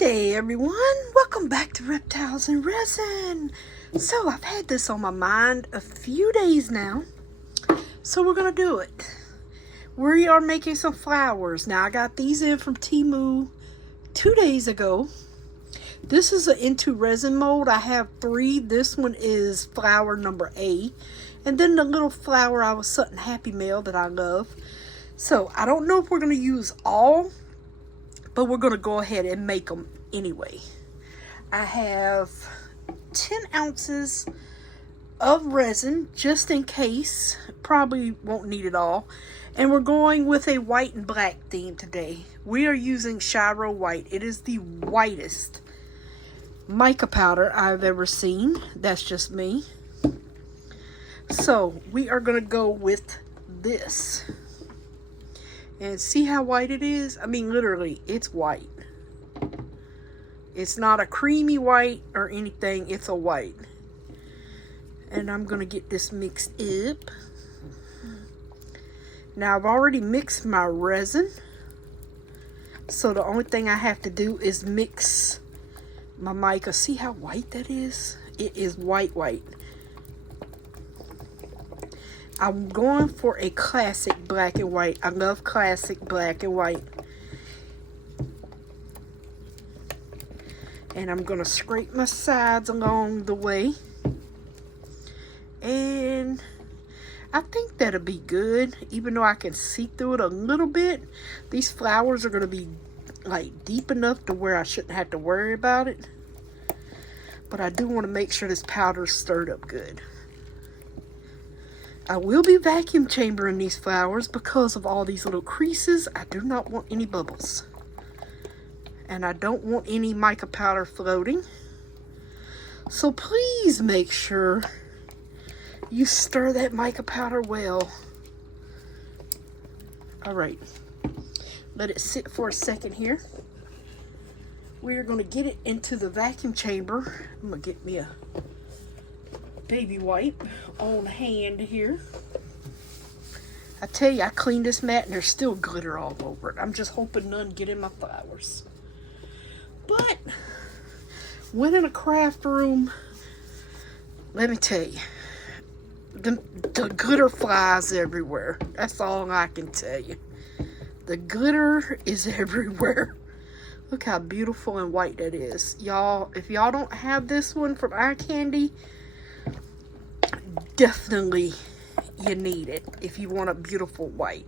day everyone, welcome back to Reptiles and Resin. So I've had this on my mind a few days now, so we're gonna do it. We are making some flowers. Now I got these in from Temu 2 days ago. This is an intoresin mold. I have 3. This one is flower number A, and then the little flower I was Sutton Happy Mail that I love. So I don't know if we're gonna use all, but we're going to go ahead and make them anyway. I have 10 ounces of resin, just in case. Probably won't need it all. And we're going with a white and black theme today. We are using Shiro White. It is the whitest mica powder I've ever seen. That's just me. So we are going to go with this. And see how white it is? I mean, literally, it's white. It's not a creamy white or anything. It's a white. And I'm going to get this mixed up. Now, I've already mixed my resin. So the only thing I have to do is mix my mica. See how white that is? It is white. I'm going for a classic black and white. I love classic black and white. And I'm going to scrape my sides along the way. And I think that'll be good. Even though I can see through it a little bit. These flowers are going to be like deep enough to where I shouldn't have to worry about it. But I do want to make sure this powder's stirred up good. I will be vacuum chambering these flowers because of all these little creases. I do not want any bubbles. And I don't want any mica powder floating. So please make sure you stir that mica powder well. Alright. Let it sit for a second here. We're going to get it into the vacuum chamber. I'm going to get me a baby wipe on hand here. I tell you, I cleaned this mat and there's still glitter all over it. I'm just hoping none get in my flowers. But when in a craft room, let me tell you, the glitter flies everywhere. That's all I can tell you. The glitter is everywhere. Look how beautiful and white that is. Y'all, if y'all don't have this one from Eye Candy, definitely you need it if you want a beautiful white.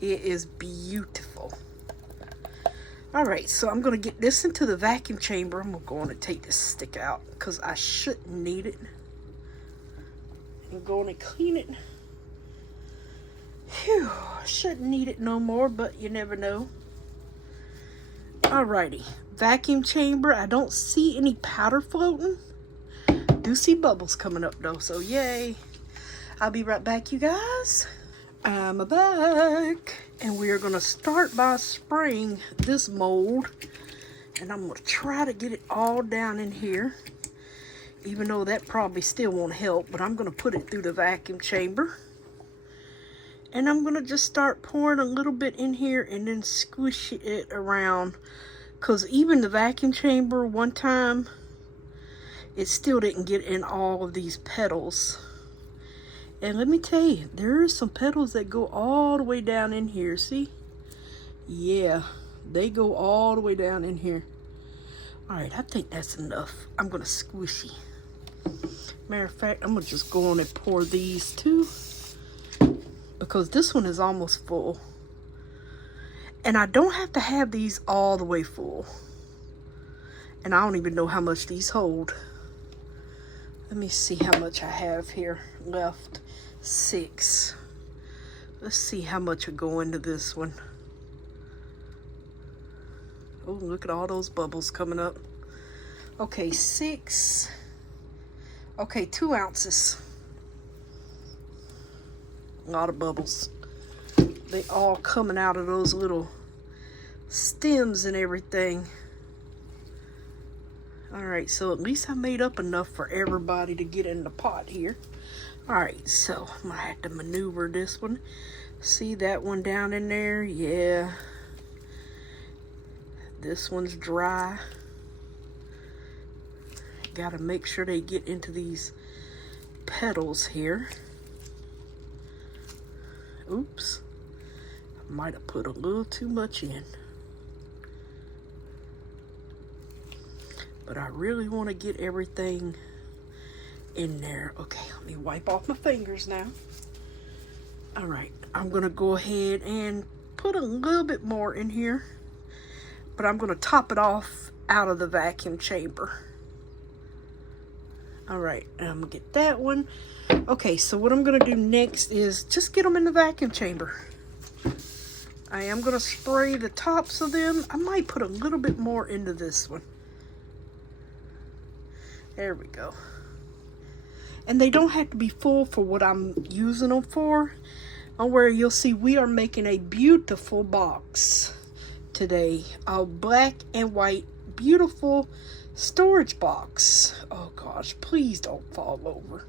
It is beautiful. Alright, so I'm going to get this into the vacuum chamber. I'm going to take this stick out because I shouldn't need it. I'm going to clean it. Phew, shouldn't need it no more, but you never know. Alrighty, vacuum chamber. I don't see any powder floating. Do see bubbles coming up though, so yay. I'll be right back, you guys. I'm back, and we are gonna start by spraying this mold, and I'm gonna try to get it all down in here, even though that probably still won't help, but I'm gonna put it through the vacuum chamber, and I'm gonna just start pouring a little bit in here and then squish it around, because even the vacuum chamber one time, it still didn't get in all of these petals. And let me tell you, there are some petals that go all the way down in here. See? Yeah, they go all the way down in here. Alright, I think that's enough. I'm going to squishy. Matter of fact, I'm going to just go on and pour these too. Because this one is almost full. And I don't have to have these all the way full. And I don't even know how much these hold. Let me see how much I have here left. 6. Let's see how much will go into this one. Oh, look at all those bubbles coming up. Okay, 6. Okay, 2 ounces. A lot of bubbles. They all coming out of those little stems and everything. Alright, so at least I made up enough for everybody to get in the pot here. Alright, so I'm going to have to maneuver this one. See that one down in there? Yeah. This one's dry. Gotta make sure they get into these petals here. Oops. I might have put a little too much in. But I really want to get everything in there. Okay, let me wipe off my fingers now. All right, I'm gonna go ahead and put a little bit more in here, but I'm gonna top it off out of the vacuum chamber. All right, I'm gonna get that one. Okay, so what I'm gonna do next is just get them in the vacuum chamber. I am gonna spray the tops of them. I might put a little bit more into this one. There we go. And they don't have to be full for what I'm using them for. Where you'll see we are making a beautiful box today. A black and white, beautiful storage box. Oh gosh, please don't fall over.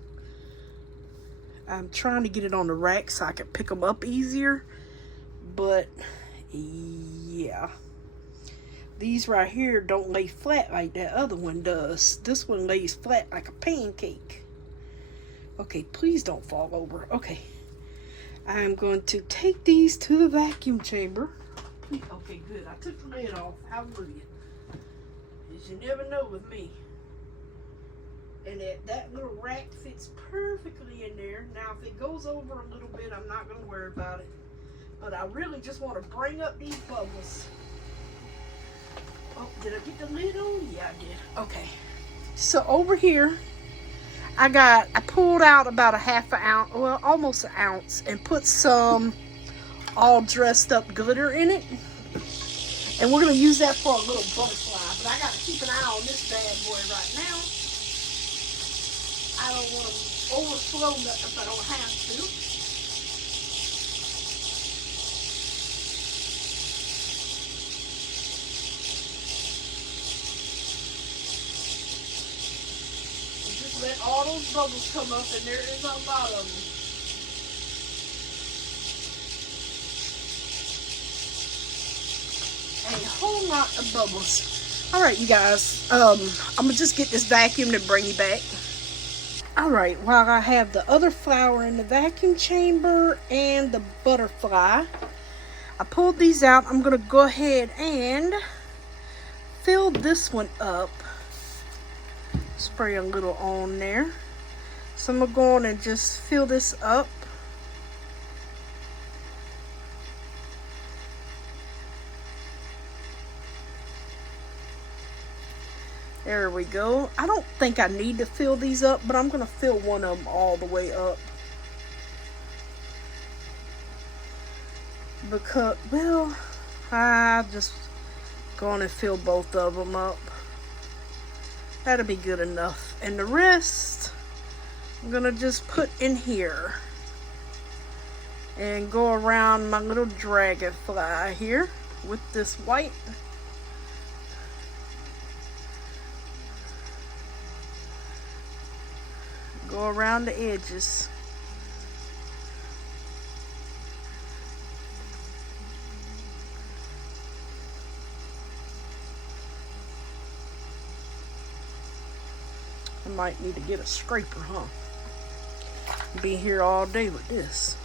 I'm trying to get it on the rack so I can pick them up easier. But yeah. These right here don't lay flat like that other one does. This one lays flat like a pancake. Okay, please don't fall over. Okay. I'm going to take these to the vacuum chamber. Okay, good. I took the lid off. Hallelujah. As you never know with me. And that little rack fits perfectly in there. Now, if it goes over a little bit, I'm not going to worry about it. But I really just want to bring up these bubbles. Oh, did I get the lid on? Yeah, I did. Okay. So over here, I pulled out about a half an ounce, well, almost an ounce, and put some all dressed up glitter in it. And we're going to use that for a little butterfly. But I got to keep an eye on this bad boy right now. I don't want to overflow nothing if I don't have to. Let all those bubbles come up, and there is a lot of them. A whole lot of bubbles. All right, you guys. I'm gonna just get this vacuum and bring you back. All right, while I have the other flower in the vacuum chamber and the butterfly, I pulled these out. I'm gonna go ahead and fill this one up. Spray a little on there. So I'm gonna go on and just fill this up. There we go. I don't think I need to fill these up, but I'm gonna fill one of them all the way up. Because, well, I just go on and fill both of them up. That'll be good enough. And the rest, I'm gonna just put in here. And go around my little dragonfly here with this white. Go around the edges. I might need to get a scraper, huh? Be here all day with this.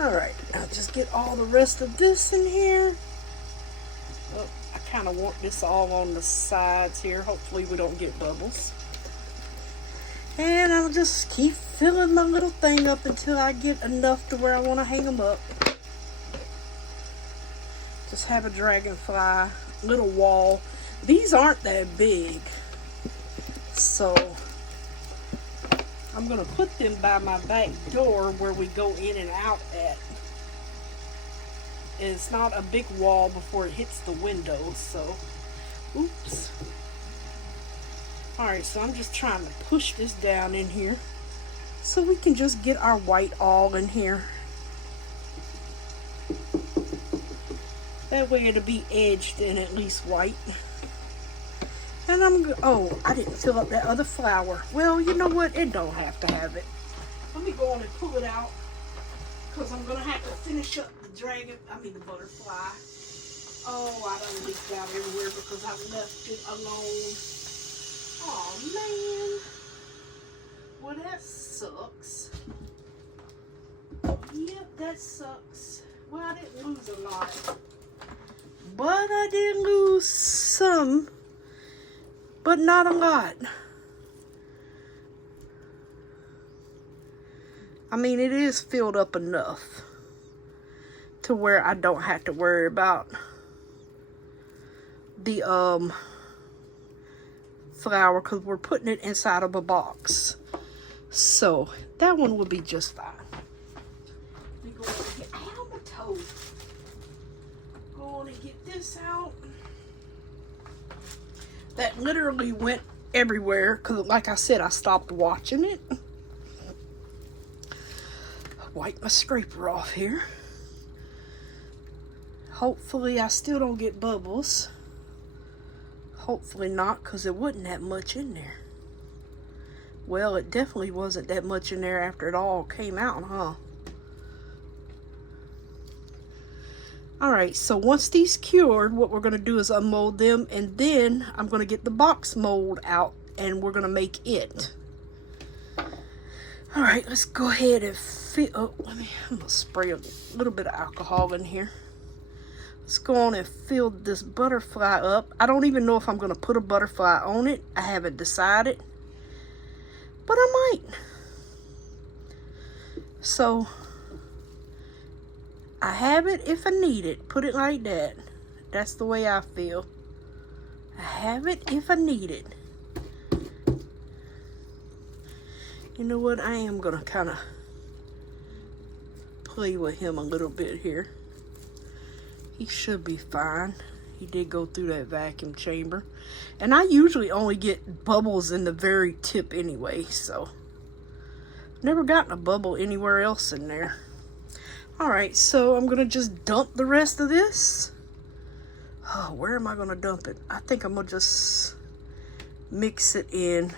Alright, I'll just get all the rest of this in here. Oh, I kind of want this all on the sides here. Hopefully we don't get bubbles. And I'll just keep filling my little thing up until I get enough to where I want to hang them up. Just have a dragonfly, little wall. These aren't that big. So I'm going to put them by my back door where we go in and out at. And it's not a big wall before it hits the windows, so oops. Alright, so I'm just trying to push this down in here so we can just get our white all in here. That way it'll be edged and at least white. And oh, I didn't fill up that other flour. Well, you know what? It don't have to have it. Let me go on and pull it out, because I'm going to have to finish up the the butterfly. Oh, I done leaked out everywhere because I left it alone. Oh, man. Well, that sucks. Yep, that sucks. Well, I didn't lose a lot, but I did lose some, but not a lot. I mean, it is filled up enough to where I don't have to worry about the flour, because we're putting it inside of a box. So that one will be just fine. Let me go on and get out my toe. Go on and get this out. That literally went everywhere because, like I said, I stopped watching it. Wipe my scraper off here. Hopefully I still don't get bubbles. Hopefully not, because there wasn't that much in there. Well, it definitely wasn't that much in there after it all came out, huh? Alright, so once these cured, what we're going to do is unmold them, and then I'm going to get the box mold out, and we're going to make it. Alright, let's go ahead and I'm going to spray a little bit of alcohol in here. Let's go on and fill this butterfly up. I don't even know if I'm going to put a butterfly on it. I haven't decided. But I might. So, I have it if I need it. Put it like that. That's the way I feel. I have it if I need it. You know what? I am going to kind of play with him a little bit here. He should be fine. He did go through that vacuum chamber. And I usually only get bubbles in the very tip anyway, so. Never gotten a bubble anywhere else in there. Alright, so I'm going to just dump the rest of this. Oh, where am I going to dump it? I think I'm going to just mix it in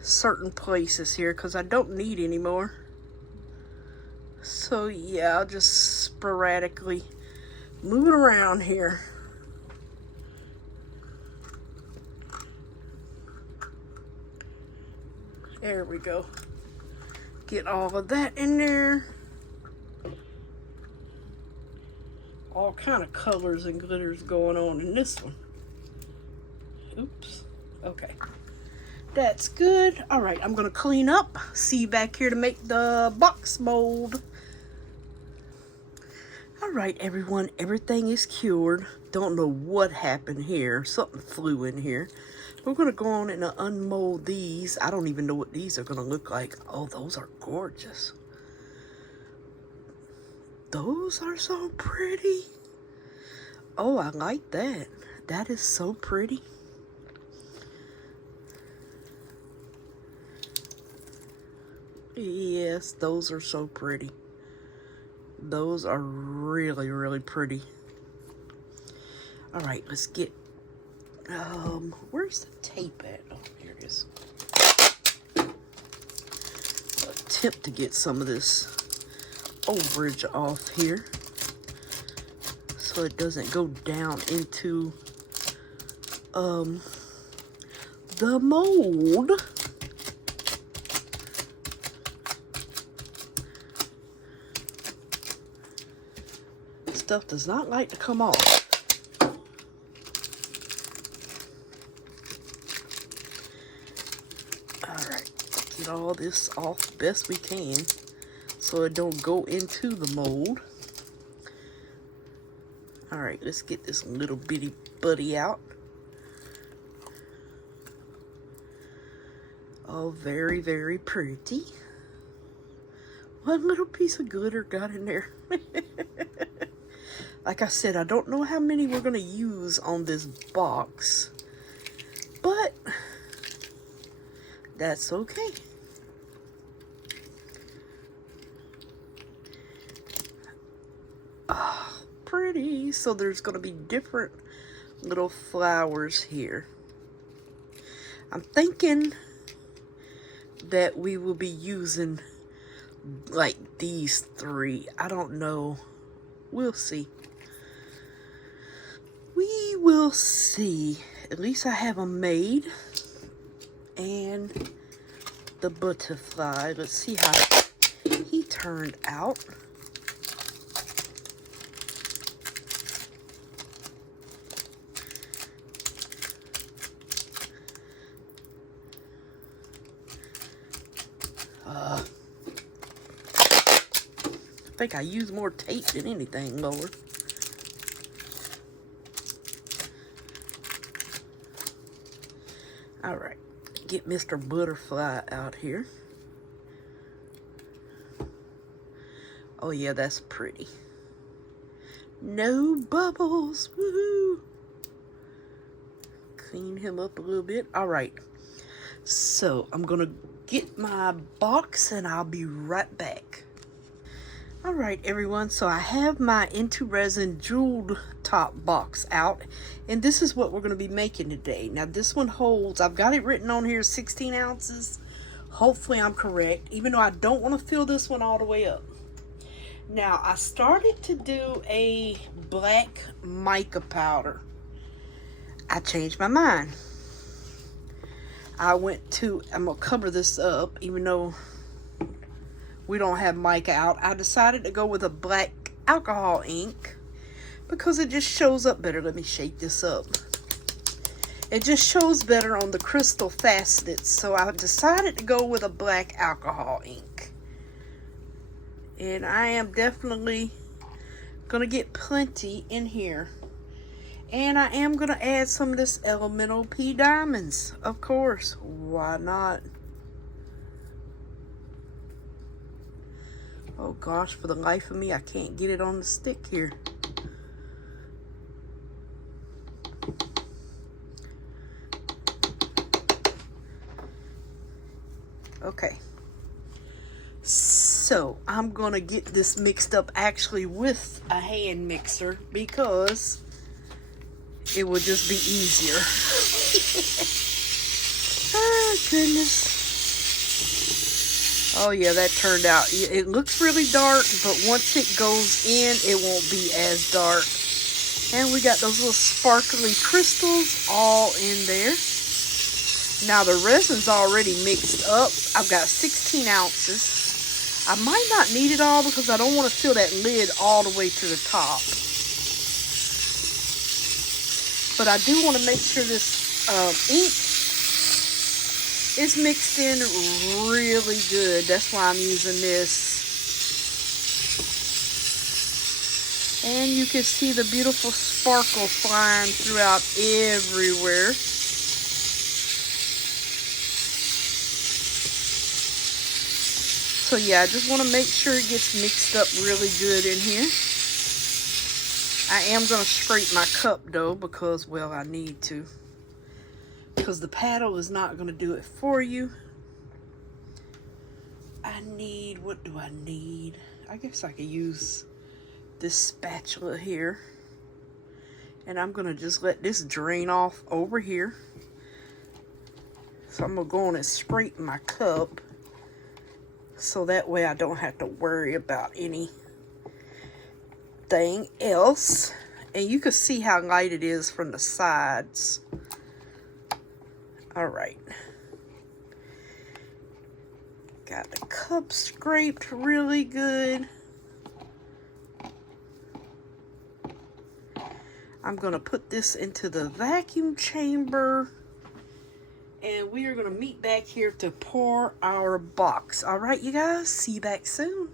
certain places here because I don't need any more. So yeah, I'll just sporadically move it around here. There we go. Get all of that in there. All kind of colors and glitters going on in this one. Oops. Okay. That's good. All right, I'm going to clean up. See you back here to make the box mold. All right, everyone. Everything is cured. Don't know what happened here. Something flew in here. We're going to go on and unmold these. I don't even know what these are going to look like. Oh, those are gorgeous. Those are so pretty. Oh, I like that. That is so pretty. Yes, those are so pretty. Those are really, really pretty. All right, let's get, where's the tape at? Oh, here it is. Attempt to get some of this overage off here so it doesn't go down into the mold. Stuff does not like to come off. Alright, get all this off best we can so it don't go into the mold. Alright, let's get this little bitty buddy out. Oh, very, very pretty. One little piece of glitter got in there. Like I said, I don't know how many we're going to use on this box, but that's okay. Oh, pretty. So there's going to be different little flowers here. I'm thinking that we will be using like these 3. I don't know. We'll see. We will see. At least I have them made. And the butterfly. Let's see how he turned out. I think I use more tape than anything, Lord. All right, get Mr. Butterfly out here. Oh yeah, that's pretty. No bubbles, woohoo! Clean him up a little bit. All right, so I'm gonna get my box and I'll be right back. All right, everyone, so I have my intoresin jeweled top box out, and this is what we're going to be making today. Now, this one holds, I've got it written on here, 16 ounces. Hopefully, I'm correct, even though I don't want to fill this one all the way up. Now, I started to do a black mica powder. I changed my mind. I'm going to cover this up, even though we don't have mica out. I decided to go with a black alcohol ink because it just shows up better. Let me shake this up. It just shows better on the crystal facets. So I decided to go with a black alcohol ink. And I am definitely going to get plenty in here. And I am going to add some of this Elemental P Diamonds. Of course. Why not? Oh gosh, for the life of me, I can't get it on the stick here. Okay. So, I'm going to get this mixed up actually with a hand mixer because it would just be easier. Oh, goodness. Oh yeah, that turned out. It looks really dark, but once it goes in, it won't be as dark. And we got those little sparkly crystals all in there. Now the resin's already mixed up. I've got 16 ounces. I might not need it all because I don't want to fill that lid all the way to the top. But I do want to make sure this ink is mixed in really good. That's why I'm using this. And you can see the beautiful sparkle flying throughout everywhere. So yeah, I just want to make sure it gets mixed up really good in here. I am going to scrape my cup though because, well, I need to. Because the paddle is not going to do it for you. What do I need? I guess I could use this spatula here. And I'm going to just let this drain off over here. So I'm going to go on and scrape my cup. So that way I don't have to worry about anything else. And you can see how light it is from the sides. All right. Got the cup scraped really good. I'm going to put this into the vacuum chamber. And we are going to meet back here to pour our box. All right, you guys. See you back soon.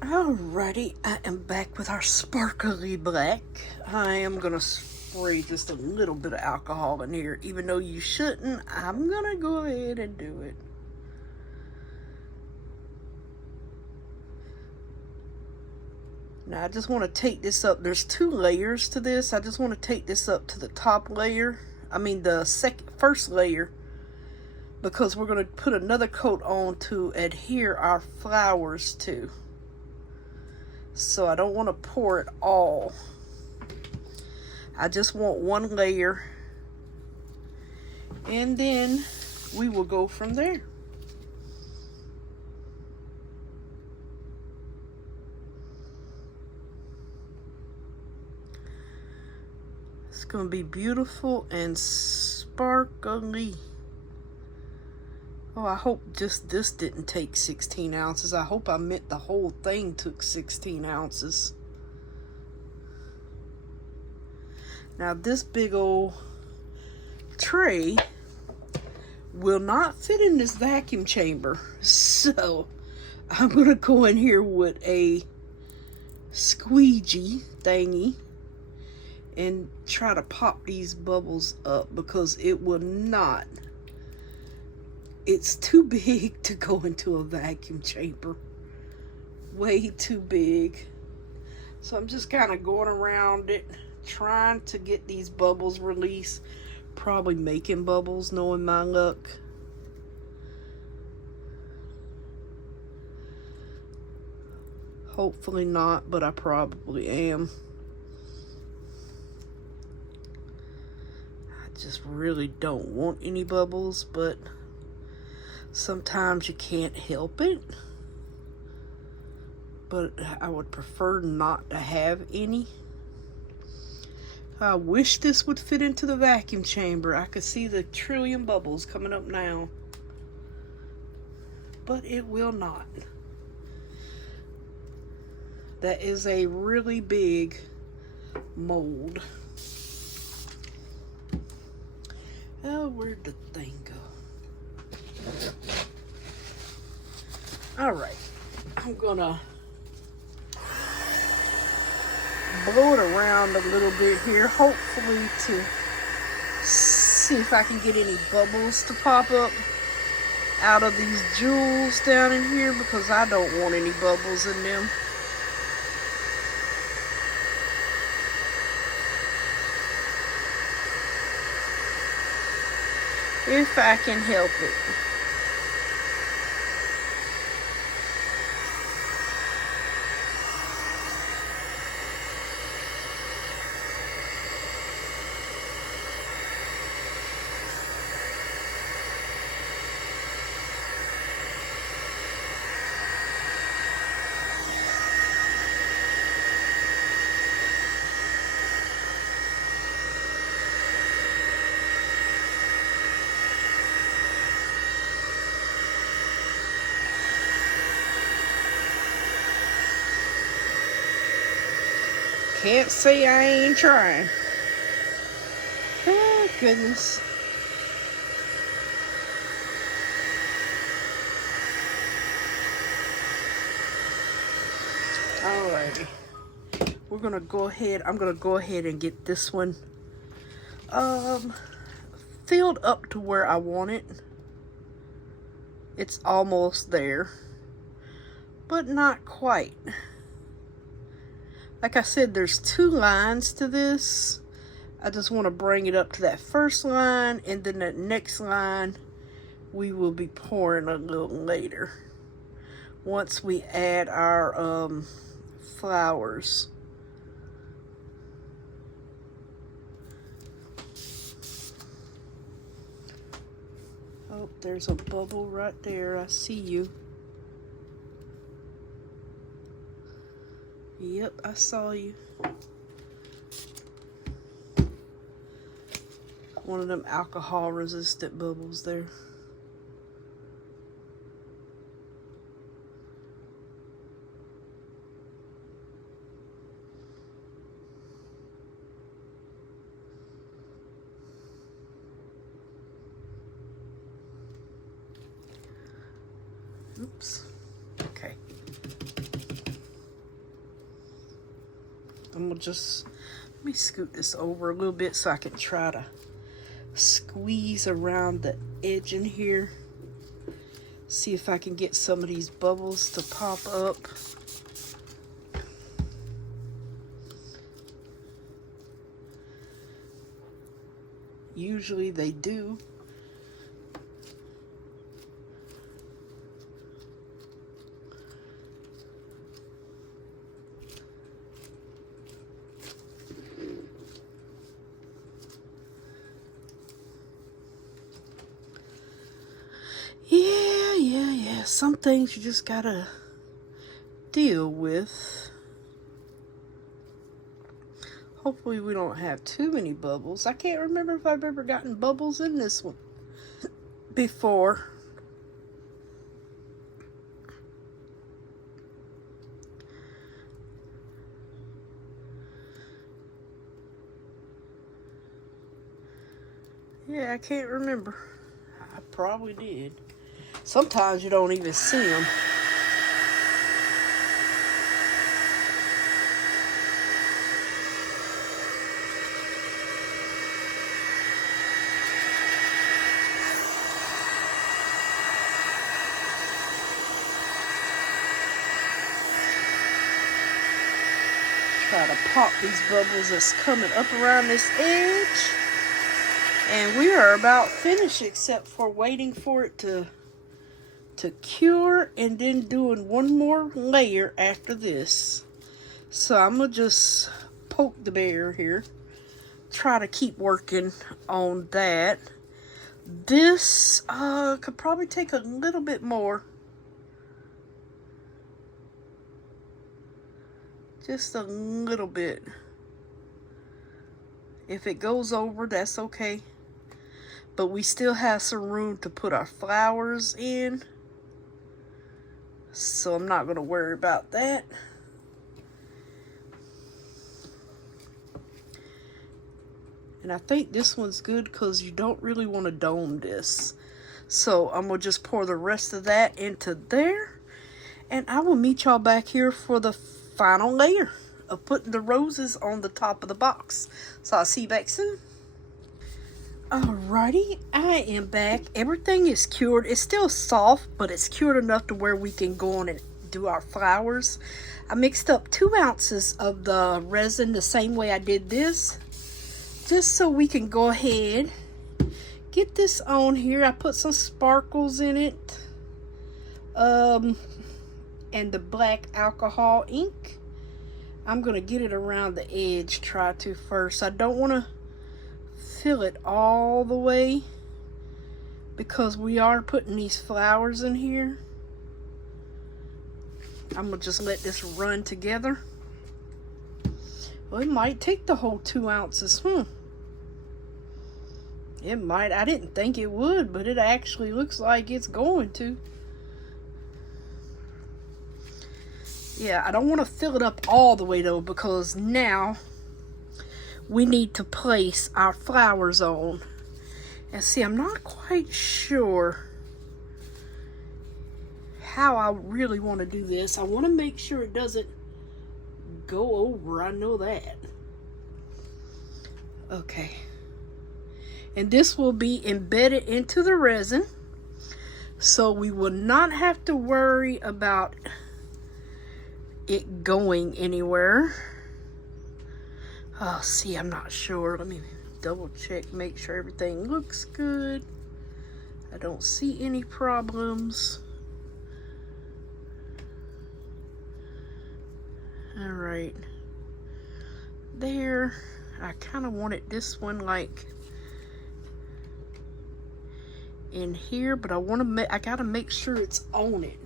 Alrighty, I am back with our sparkly black. I am going to spray just a little bit of alcohol in here. Even though you shouldn't, I'm going to go ahead and do it. Now, I just want to take this up. There's 2 layers to this. I just want to take this up to the top layer. I mean, the first layer. Because we're going to put another coat on to adhere our flowers to. So I don't want to pour it all. I just want one layer, and then we will go from there. It's going to be beautiful and sparkly. Oh, I hope just this didn't take 16 ounces. I hope I meant the whole thing took 16 ounces. Now this big old tray will not fit in this vacuum chamber. So I'm going to go in here with a squeegee thingy and try to pop these bubbles up, because it will not. It's too big to go into a vacuum chamber. Way too big. So I'm just kind of going around it, trying to get these bubbles released. Probably making bubbles, knowing my luck. Hopefully not, but I probably am. I just really don't want any bubbles, but sometimes you can't help it. But I would prefer not to have any. I wish this would fit into the vacuum chamber. I could see the trillion bubbles coming up now. But it will not. That is a really big mold. Oh, where'd the thing go? Alright. I'm gonna blow it around a little bit here, hopefully to see if I can get any bubbles to pop up out of these jewels down in here, because I don't want any bubbles in them. If I can help it. Can't say I ain't trying. Oh, goodness. Alrighty. We're gonna go ahead. I'm gonna go ahead and get this one filled up to where I want it. It's almost there, but not quite. Like I said, there's 2 lines to this. I just want to bring it up to that first line, and then that next line we will be pouring a little later, once we add our flowers. Oh, there's a bubble right there. I see you. Yep, I saw you. One of them alcohol resistant bubbles there. Oops. Okay. I'm gonna just, let me scoot this over a little bit so I can try to squeeze around the edge in here. See if I can get some of these bubbles to pop up. Usually they do. Yeah. Some things you just gotta deal with. Hopefully we don't have too many bubbles. I can't remember if I've ever gotten bubbles in this one before. Yeah, I can't remember. I probably did. Sometimes you don't even see them. Try to pop these bubbles that's coming up around this edge. And we are about finished except for waiting for it to cure and then doing one more layer after this. So I'm going to just poke the bear here. Try to keep working on that. This could probably take a little bit more. Just a little bit. If it goes over, that's okay. But we still have some room to put our flowers in. So I'm not going to worry about that. And I think this one's good because you don't really want to dome this. So I'm going to just pour the rest of that into there. And I will meet y'all back here for the final layer of putting the roses on the top of the box. So I'll see you back soon. Alrighty, I am back. Everything is cured. It's still soft, but it's cured enough to where we can go on and do our flowers. I mixed up 2 ounces of the resin the same way I did this, just so we can go ahead, get this on here. I put some sparkles in it, and the black alcohol ink. I'm gonna get it around the edge, try to first. I don't want to fill it all the way because we are putting these flowers in here. I'm gonna just let this run together. Well, it might take the whole 2 ounces. It might. I didn't think it would, but it actually looks like it's going to. Yeah, I don't want to fill it up all the way though, because now we need to place our flowers on. And see, I'm not quite sure how I really want to do this. I want to make sure it doesn't go over. I know that. Okay. And this will be embedded into the resin, so we will not have to worry about it going anywhere. Oh, see, I'm not sure. Let me double check, make sure everything looks good. I don't see any problems. All right, there. I kind of wanted this one like in here, but I gotta make sure it's on it,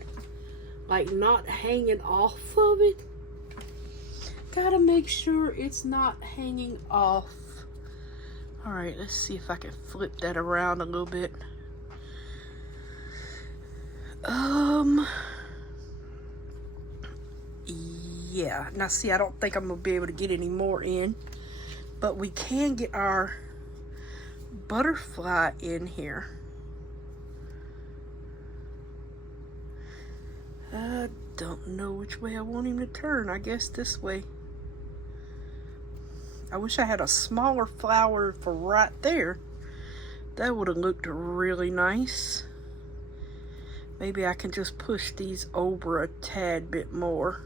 like not hanging off of it. Gotta make sure it's not hanging off. All right, let's see if I can flip that around a little bit. Yeah, now see, I don't think I'm gonna be able to get any more in, but we can get our butterfly in here. I don't know which way I want him to turn. I guess this way. I wish I had a smaller flower for right there. That would have looked really nice. Maybe I can just push these over a tad bit more.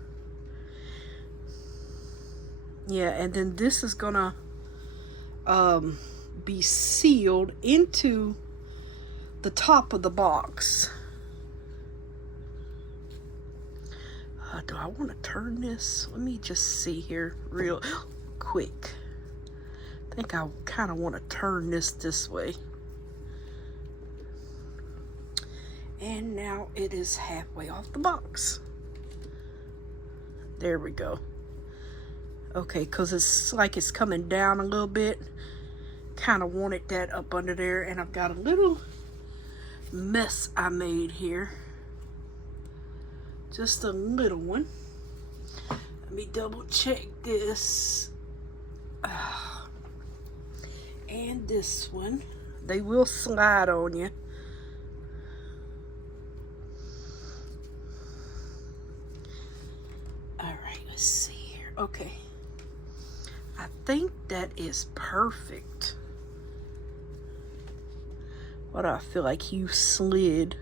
Yeah, and then this is gonna be sealed into the top of the box. Do I want to turn this? Let me just see here real quick. I think I kind of want to turn this way. And now it is halfway off the box. There we go. Okay, because it's like it's coming down a little bit. Kind of wanted that up under there, and I've got a little mess I made here. Just a little one. Let me double check this. And this one. They will slide on you. Alright, let's see here. Okay. I think that is perfect. What do I feel like you slid?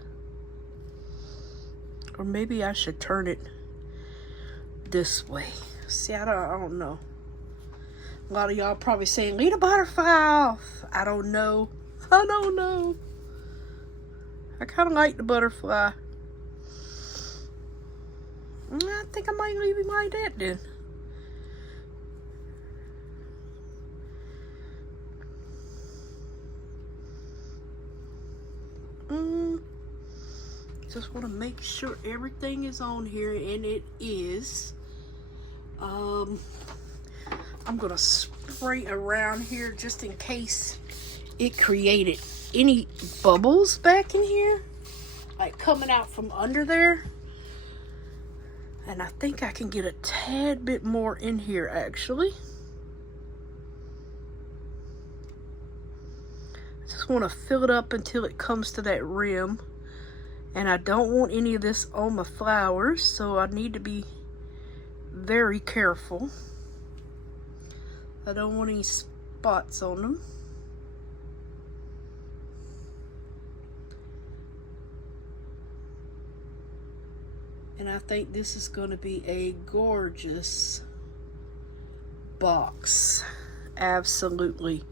Or maybe I should turn it this way. See, I don't know. A lot of y'all probably saying, leave the butterfly off. I don't know. I don't know. I kind of like the butterfly. I think I might leave him like that then. Just want to make sure everything is on here, and it is. I'm gonna spray around here just in case it created any bubbles back in here, like coming out from under there. And I think I can get a tad bit more in here actually. I just want to fill it up until it comes to that rim. And I don't want any of this on my flowers, so I need to be very careful. I don't want any spots on them. And I think this is going to be a gorgeous box. Absolutely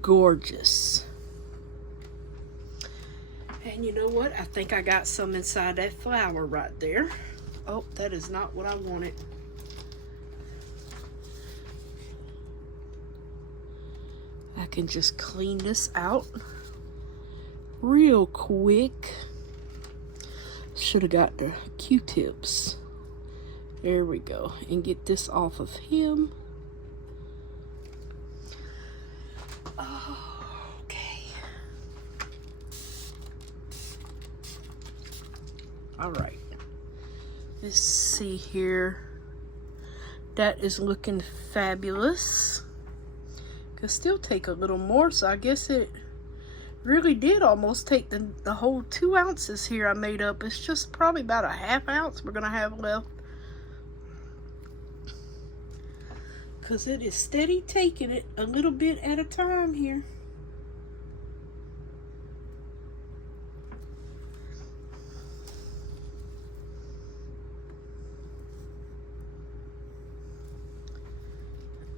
gorgeous. And you know what? I think I got some inside that flower right there. Oh, that is not what I wanted. I can just clean this out real quick. Should have got the Q-tips. There we go. And get this off of him. All right, let's see here. That is looking fabulous. Could still take a little more, so I guess it really did almost take the whole 2 ounces here I made up. It's just probably about a ½ ounce we're gonna have left, because it is steady taking it a little bit at a time here.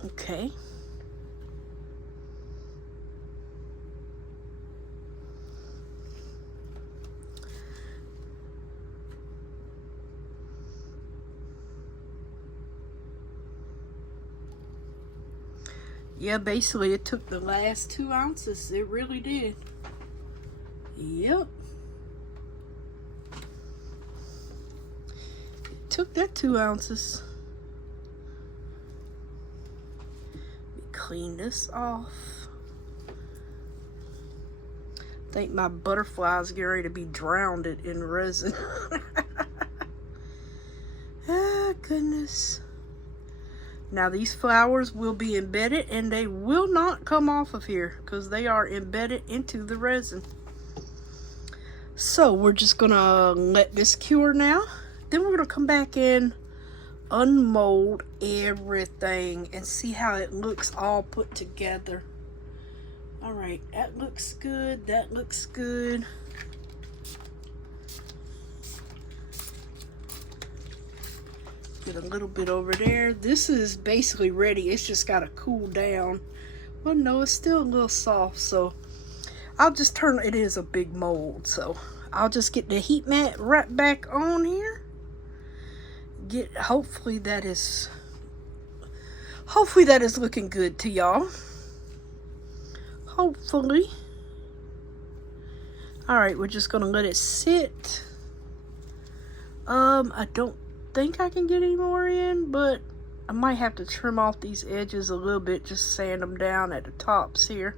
Okay. Yeah, basically it took the last 2 ounces. It really did. Yep. It took that 2 ounces. Clean this off. I think my butterflies get ready to be drowned in resin. Ah, goodness. Now these flowers will be embedded, and they will not come off of here because they are embedded into the resin. So we're just gonna let this cure now. Then we're gonna come back in, unmold everything, and see how it looks all put together. All right, that looks good. That looks good. Get a little bit over there. This is basically ready. It's just got to cool down. Well, no, it's still a little soft, so I'll just turn. It is a big mold, so I'll just get the heat mat right back on here. Hopefully that is looking good to y'all. Hopefully. All right, we're just gonna let it sit. I don't think I can get any more in, but I might have to trim off these edges a little bit, just sand them down at the tops here.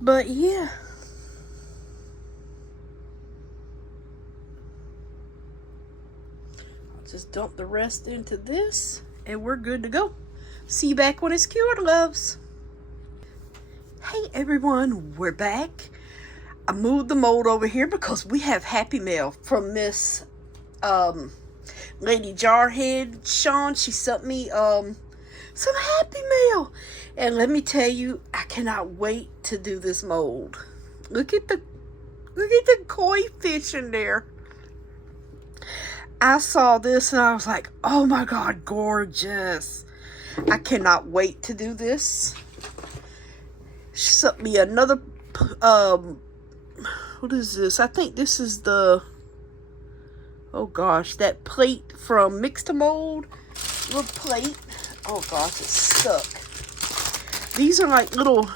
But yeah. I'll just dump the rest into this and we're good to go. See you back when it's cured, loves. Hey everyone, we're back. I moved the mold over here because we have Happy Mail from Miss Lady Jarhead Sean. She sent me some Happy Mail, and let me tell you, I cannot wait to do this mold. Look at the koi fish in there. I saw this and I was like, oh my god, gorgeous. I cannot wait to do this. She sent me another what is this? I think this is the, oh gosh, that plate from Mix to Mold. Little plate. Oh gosh, it's stuck. These are like little,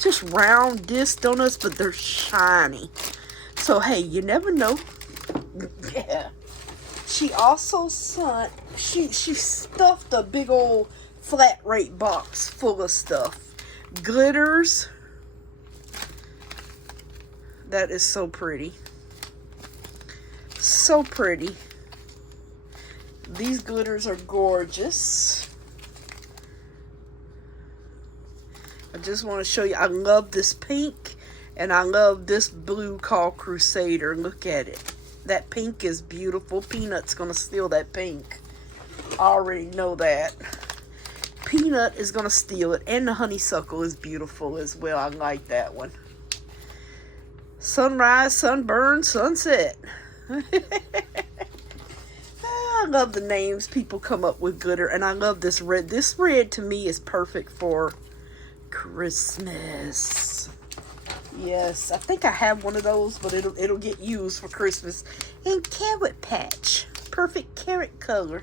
just round disc donuts, but they're shiny. So hey, you never know. Yeah. She also sent, she stuffed a big old flat rate box full of stuff. Glitters. That is so pretty. So pretty. These glitters are gorgeous. I just want to show you. I love this pink. And I love this blue called Crusader. Look at it. That pink is beautiful. Peanut's going to steal that pink. I already know that. Peanut is going to steal it. And the honeysuckle is beautiful as well. I like that one. Sunrise, sunburn, sunset. I love the names people come up with glitter. And I love this red. This red to me is perfect for Christmas. Yes, I think I have one of those, but it'll get used for Christmas. And Carrot Patch. Perfect carrot color.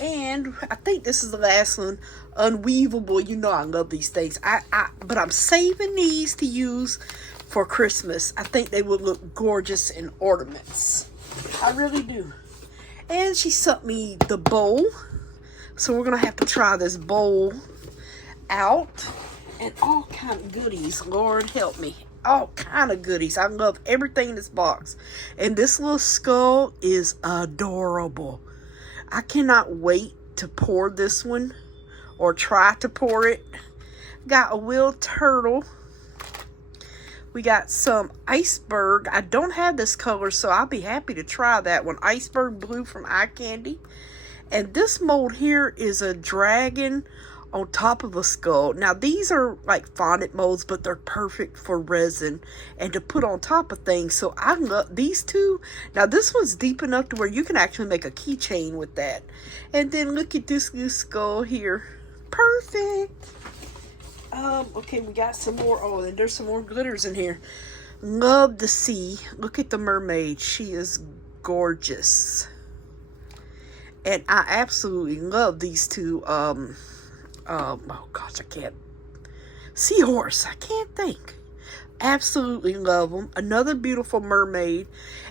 And I think this is the last one. Unweavable. You know I love these things. But I'm saving these to use for Christmas. I think they would look gorgeous in ornaments. I really do. And she sent me the bowl. So we're going to have to try this bowl out. And all kind of goodies. Lord help me. All kind of goodies. I love everything in this box. And this little skull is adorable. I cannot wait to pour this one. Or try to pour it. Got a wheel turtle. We got some iceberg. I don't have this color, so I'll be happy to try that one. Iceberg blue from Eye Candy. And this mold here is a dragon on top of a skull. Now, these are like fondant molds, but they're perfect for resin and to put on top of things. So I love these two. Now, this one's deep enough to where you can actually make a keychain with that. And then look at this new skull here. Perfect. Okay, we got some more. Oh, and there's some more glitters in here. Love the sea. Look at the mermaid. She is gorgeous. And I absolutely love these two. Oh gosh, I can't. Seahorse. I can't think. Absolutely love them. Another beautiful mermaid.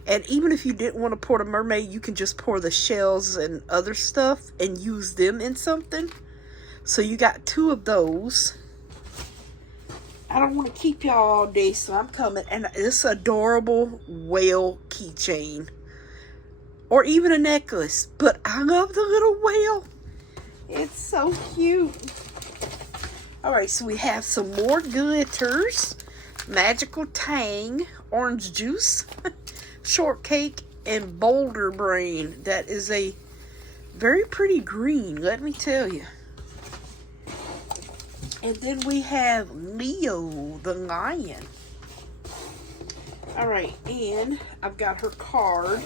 And even if you didn't want to pour the mermaid, you can just pour the shells and other stuff and use them in something. So you got two of those. I don't want to keep y'all all day, so I'm coming. And this adorable whale keychain. Or even a necklace. But I love the little whale. It's so cute. Alright, so we have some more glitters. Magical Tang. Orange juice. Shortcake. And Boulder Brain. That is a very pretty green, let me tell you. And then we have Leo the lion. Alright, and I've got her card.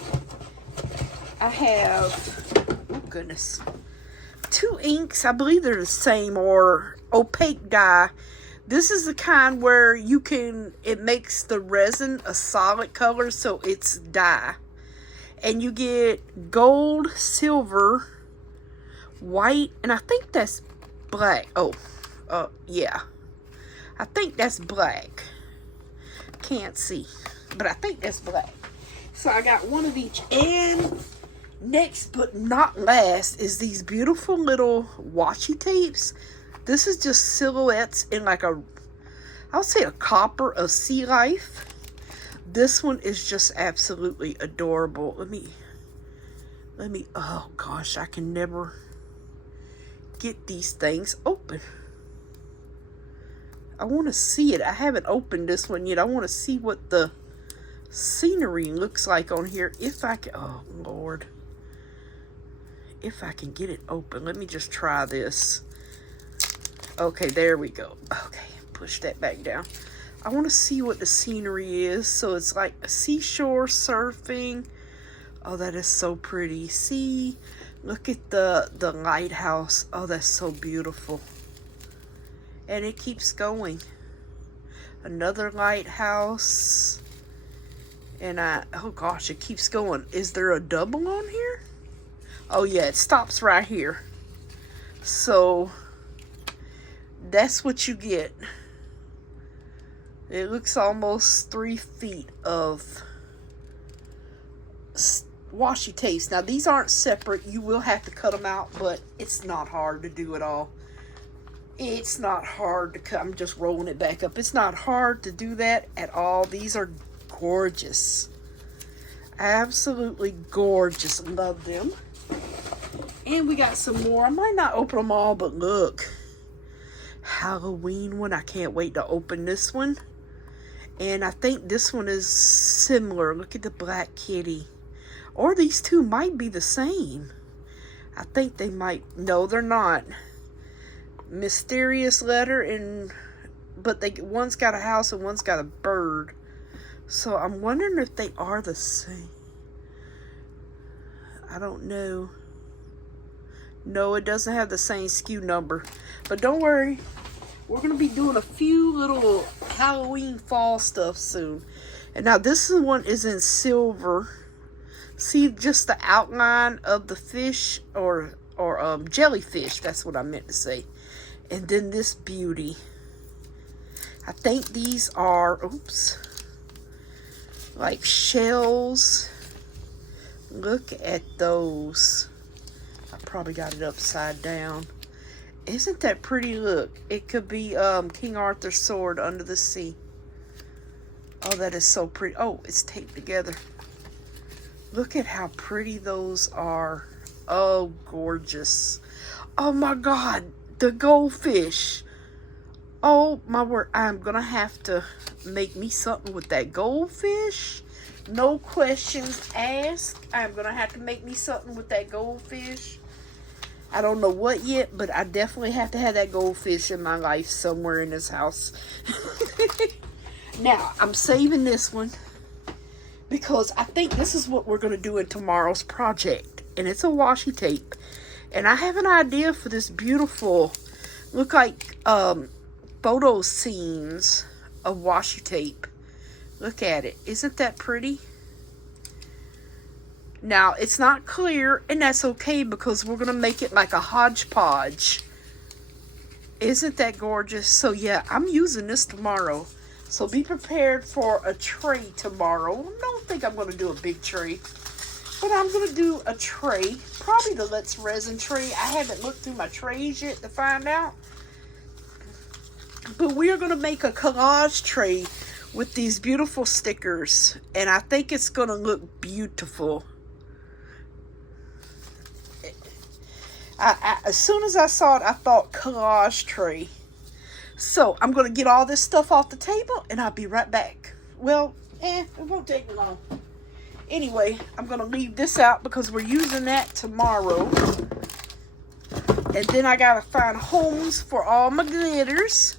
I have, oh goodness, 2 inks. I believe they're the same, or opaque dye. This is the kind where you can, it makes the resin a solid color, so it's dye. And you get gold, silver, white, and I think that's black. Oh. Yeah. I think that's black. Can't see, but I think that's black. So I got one of each. And next but not last is these beautiful little washi tapes. This is just silhouettes in like a, I'll say a copper of sea life. This one is just absolutely adorable. Let me, oh gosh, I can never get these things open. I want to see it. I haven't opened this one yet. I want to see what the scenery looks like on here. If I can, oh Lord. If I can get it open. Let me just try this. Okay, there we go. Okay, push that back down. I want to see what the scenery is. So it's like a seashore surfing. Oh, that is so pretty. See, look at the lighthouse. Oh, that's so beautiful. And it keeps going. Another lighthouse. And oh gosh, it keeps going. Is there a double on here? Oh yeah, it stops right here. So that's what you get. It looks almost 3 feet of washi tapes. Now these aren't separate. You will have to cut them out, but it's not hard to do it all. It's not hard to cut. I'm just rolling it back up. It's not hard to do that at all. These are gorgeous. Absolutely gorgeous. Love them. And we got some more. I might not open them all, but look. Halloween one. I can't wait to open this one. And I think this one is similar. Look at the black kitty. Or these two might be the same. I think they might. No, they're not. Mysterious letter, and but one's got a house and one's got a bird. So I'm wondering if they are the same. I don't know. No, it doesn't have the same SKU number. But don't worry. We're going to be doing a few little Halloween fall stuff soon. And now this one is in silver. See just the outline of the fish or jellyfish. That's what I meant to say. And then this beauty. I think these are, oops, like shells. Look at those. I probably got it upside down. Isn't that pretty? Look, it could be King Arthur's sword under the sea. Oh, that is so pretty. Oh, it's taped together. Look at how pretty those are. Oh, gorgeous. Oh my God, the goldfish. Oh my word, I'm gonna have to make me something with that goldfish. No questions asked. I'm gonna have to make me something with that goldfish. I don't know what yet, but I definitely have to have that goldfish in my life somewhere in this house. Now, I'm saving this one because I think this is what we're going to do in tomorrow's project. And it's a washi tape. And I have an idea for this beautiful, look like photo scenes of washi tape. Look at it. Isn't that pretty? Now, it's not clear, and that's okay because we're going to make it like a hodgepodge. Isn't that gorgeous? So, yeah, I'm using this tomorrow. So, be prepared for a tray tomorrow. I don't think I'm going to do a big tray. But I'm going to do a tray. Probably the Let's Resin tray. I haven't looked through my trays yet to find out. But we're going to make a collage tray with these beautiful stickers. And I think it's going to look beautiful. As soon as I saw it, I thought collage tray. So, I'm going to get all this stuff off the table, and I'll be right back. Well, it won't take me long. Anyway, I'm going to leave this out because we're using that tomorrow. And then I got to find homes for all my glitters.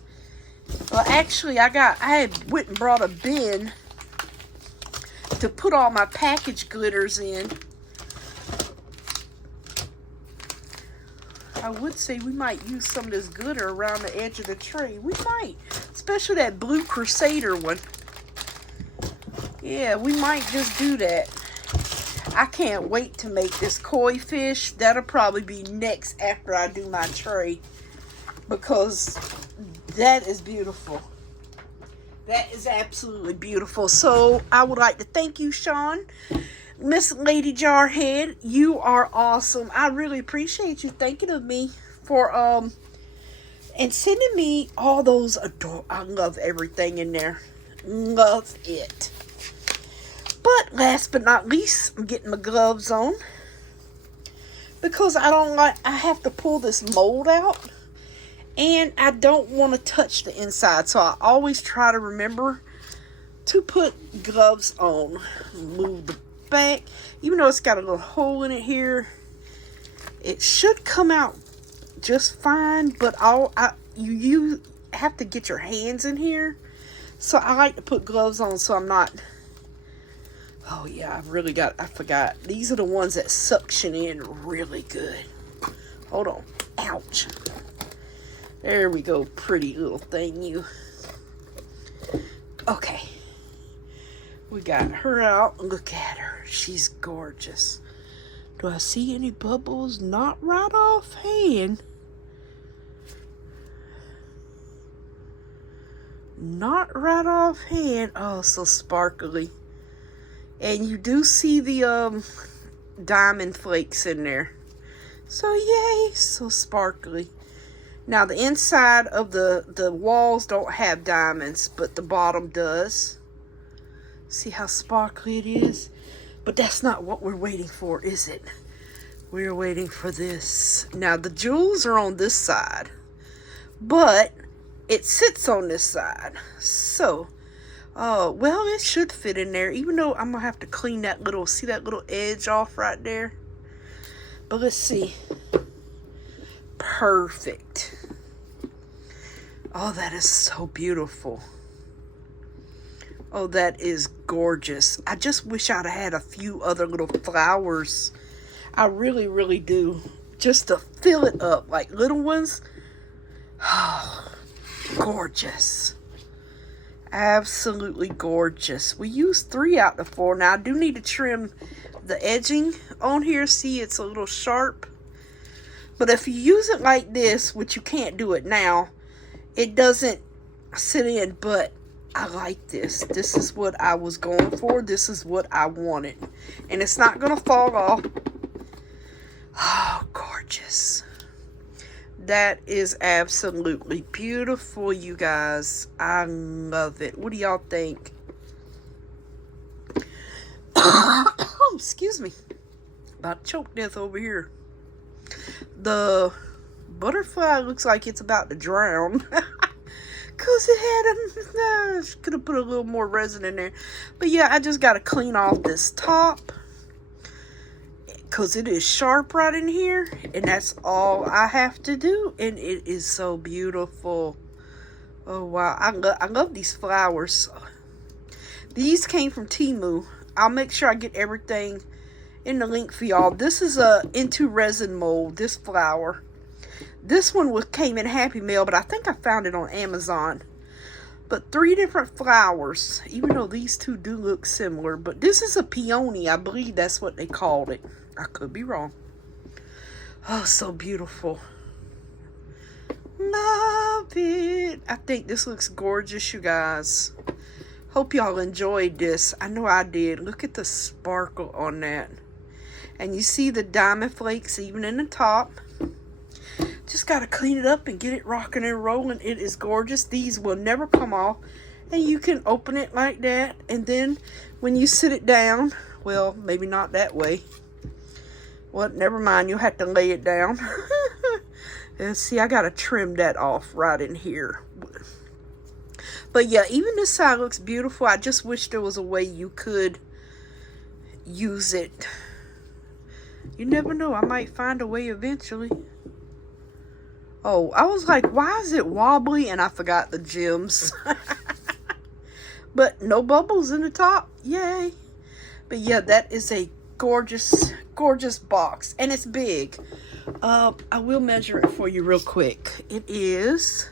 Well, actually, I had went and brought a bin to put all my packaged glitters in. I would say we might use some of this glitter around the edge of the tray. We might. Especially that blue Crusader one. Yeah, we might just do that. I can't wait to make this koi fish. That'll probably be next after I do my tray. Because That is beautiful. That is absolutely beautiful. So I would like to thank you, Sean. Miss Lady Jarhead, you are awesome. I really appreciate you thinking of me for and sending me all those I love everything in there. Love it. But last but not least, I'm getting my gloves on because I have to pull this mold out and I don't want to touch the inside. So I always try to remember to put gloves on. Move the back. Even though it's got a little hole in it here, it should come out just fine, but you have to get your hands in here. So I like to put gloves on so I'm not... Oh yeah, I forgot. These are the ones that suction in really good. Hold on. Ouch. There we go, pretty little thing, you. Okay. We got her out. Look at her. She's gorgeous. Do I see any bubbles? Not right offhand. Not right offhand. Oh, so sparkly. And you do see the diamond flakes in there. So yay, so sparkly. Now the inside of the walls don't have diamonds, but the bottom does. See how sparkly it is? But that's not what we're waiting for, is it? We're waiting for this. Now the jewels are on this side, but it sits on this side. So, well, it should fit in there, even though I'm gonna have to clean that little, see that little edge off right there? But let's see. Perfect. Oh, that is so beautiful. Oh, that is gorgeous. I just wish I'd have had a few other little flowers. I really, really do. Just to fill it up, like little ones. Oh, gorgeous. Absolutely gorgeous. We used 3 out of 4. Now, I do need to trim the edging on here. See, it's a little sharp. But if you use it like this, which you can't do it now, it doesn't sit in, but I like this. This is what I was going for. This is what I wanted. And it's not going to fall off. Oh, gorgeous. That is absolutely beautiful, you guys. I love it. What do y'all think? Excuse me. About choke death over here. The butterfly looks like it's about to drown. Because it had could have put a little more resin in there. But yeah, I just got to clean off this top. Because it is sharp right in here. And that's all I have to do. And it is so beautiful. Oh, wow. I love these flowers. These came from Temu. I'll make sure I get everything in the link for y'all. This is a intoresin mold. This flower. This one came in Happy Mail. But I think I found it on Amazon. But 3 different flowers. Even though these 2 do look similar. But this is a peony. I believe that's what they called it. I could be wrong. Oh, so beautiful. Love it. I think this looks gorgeous, you guys. Hope y'all enjoyed this. I know I did. Look at the sparkle on that. And you see the diamond flakes even in the top. Just got to clean it up and get it rocking and rolling. It is gorgeous. These will never come off. And you can open it like that. And then when you sit it down, well, maybe not that way. Well, never mind. You'll have to lay it down. And see, I got to trim that off right in here. But yeah, even this side looks beautiful. I just wish there was a way you could use it. You never know. I might find a way eventually. Oh, I was like, why is it wobbly? And I forgot the gems. But no bubbles in the top. Yay. But yeah, that is a gorgeous, gorgeous box. And it's big. I will measure it for you real quick. It is...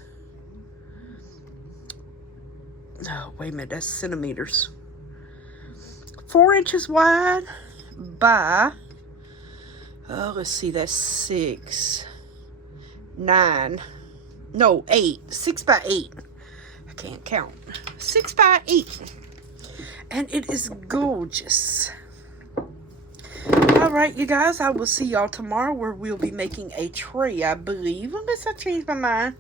Oh, wait a minute. That's centimeters. 4 inches wide by... let's see. That's 6, 9. No, 8. 6 by 8. I can't count. 6 by 8. And it is gorgeous. Alright, you guys, I will see y'all tomorrow where we'll be making a tray, I believe. Unless I change my mind.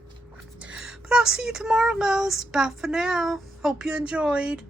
But I'll see you tomorrow, loves. Bye for now. Hope you enjoyed.